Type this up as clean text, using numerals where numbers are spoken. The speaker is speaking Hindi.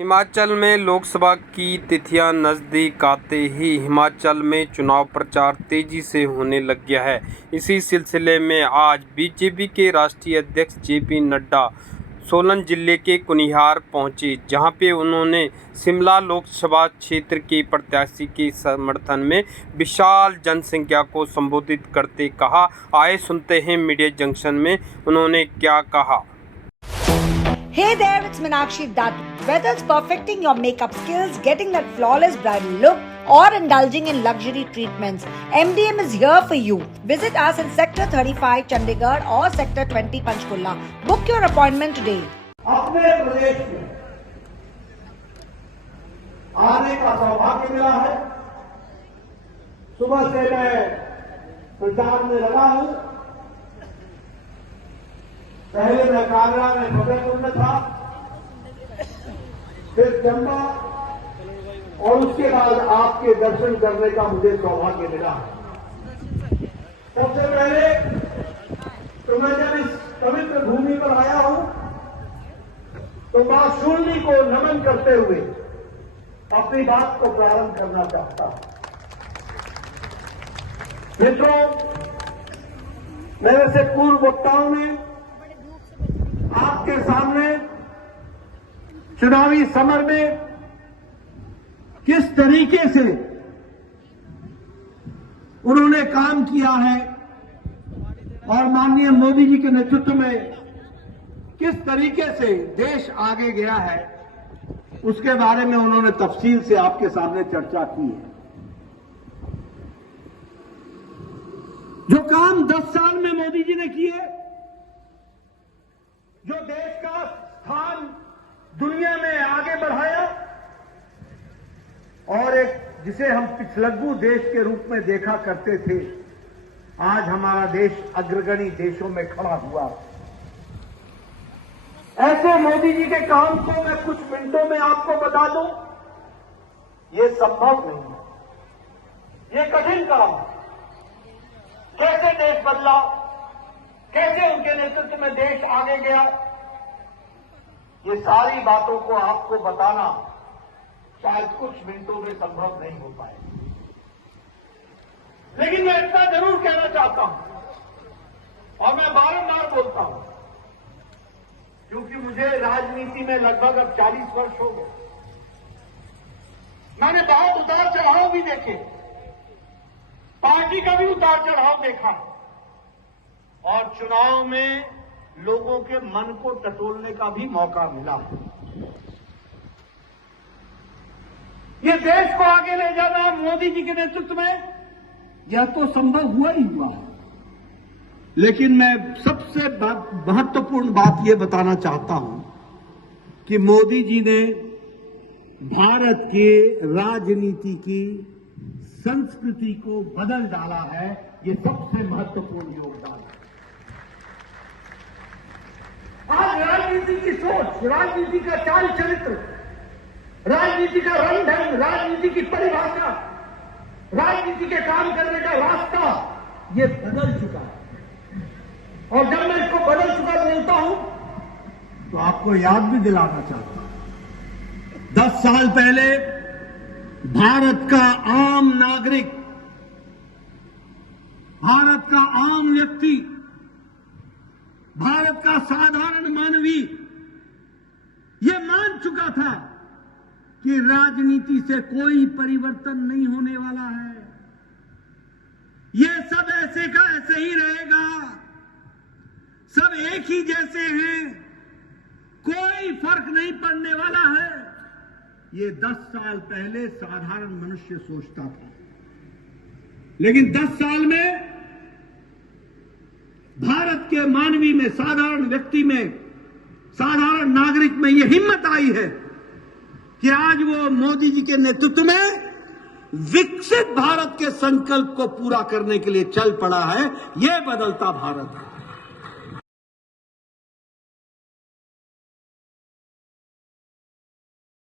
हिमाचल में लोकसभा की तिथियां नज़दीक आते ही हिमाचल में चुनाव प्रचार तेजी से होने लग गया है। इसी सिलसिले में आज बीजेपी के राष्ट्रीय अध्यक्ष जेपी नड्डा सोलन जिले के कुनिहार पहुंचे, जहां पे उन्होंने शिमला लोकसभा क्षेत्र के प्रत्याशी के समर्थन में विशाल जनसंख्या को संबोधित करते कहा। आए सुनते हैं मीडिया जंक्शन में उन्होंने क्या कहा। Hey there, it's Meenakshi Dutt. Whether it's perfecting your makeup skills, getting that flawless bridal look, or indulging in luxury treatments, MDM is here for you. Visit us in Sector 35 Chandigarh or Sector 20 Panchkulla. Book your appointment today. अपने प्रदेश में आने का सौभाग्य मिला है। सुबह से मैं प्रचार में लगा हूं। पहले मैं कांगड़ा में फतेहपुर में था, फिर चंबा और उसके बाद आपके दर्शन करने का मुझे सौभाग्य मिला। सबसे पहले तो मैं जब इस पवित्र भूमि पर आया हूं तो मां शूलिनी को नमन करते हुए अपनी बात को प्रारंभ करना चाहता हूं। मित्रों, मेरे से पूर्व वक्ताओं ने आपके सामने चुनावी समर में किस तरीके से उन्होंने काम किया है और माननीय मोदी जी के नेतृत्व में किस तरीके से देश आगे गया है, उसके बारे में उन्होंने तफसील से आपके सामने चर्चा की है। जो काम 10 साल में मोदी जी ने किए, जो देश का स्थान दुनिया में आगे बढ़ाया और एक जिसे हम पिछलग्गू देश के रूप में देखा करते थे, आज हमारा देश अग्रगणी देशों में खड़ा हुआ। ऐसे मोदी जी के काम को मैं कुछ मिनटों में आपको बता दूं, ये संभव नहीं है। ये कठिन काम है। कैसे देश बदला, कैसे उनके नेतृत्व में देश आगे गया, ये सारी बातों को आपको बताना शायद कुछ मिनटों में संभव नहीं हो पाए। लेकिन मैं इतना जरूर कहना चाहता हूं और मैं बारंबार बोलता हूं, क्योंकि मुझे राजनीति में लगभग अब 40 वर्ष हो गए। मैंने बहुत उतार चढ़ाव भी देखे, पार्टी का भी उतार चढ़ाव देखा और चुनाव में लोगों के मन को टटोलने का भी मौका मिला। ये देश को आगे ले जाना मोदी जी के नेतृत्व में यह तो संभव हुआ ही हुआ है। लेकिन मैं सबसे महत्वपूर्ण बात यह बताना चाहता हूं कि मोदी जी ने भारत के राजनीति की संस्कृति को बदल डाला है। ये सबसे महत्वपूर्ण योगदान है। आज राजनीति की सोच, राजनीति का चाल चरित्र, राजनीति का रंग ढंग, राजनीति की परिभाषा, राजनीति के काम करने का रास्ता, ये बदल चुका है। और जब मैं इसको बदल चुका बोलता हूं तो आपको याद भी दिलाना चाहता हूं, 10 साल पहले भारत का आम नागरिक, भारत का आम व्यक्ति, भारत का साधारण मानवी ये मान चुका था कि राजनीति से कोई परिवर्तन नहीं होने वाला है। ये सब ऐसे का ऐसे ही रहेगा, सब एक ही जैसे हैं, कोई फर्क नहीं पड़ने वाला है। ये 10 साल पहले साधारण मनुष्य सोचता था। लेकिन 10 साल में भारत के मानवी में, साधारण व्यक्ति में, साधारण नागरिक में यह हिम्मत आई है कि आज वो मोदी जी के नेतृत्व में विकसित भारत के संकल्प को पूरा करने के लिए चल पड़ा है। यह बदलता भारत है।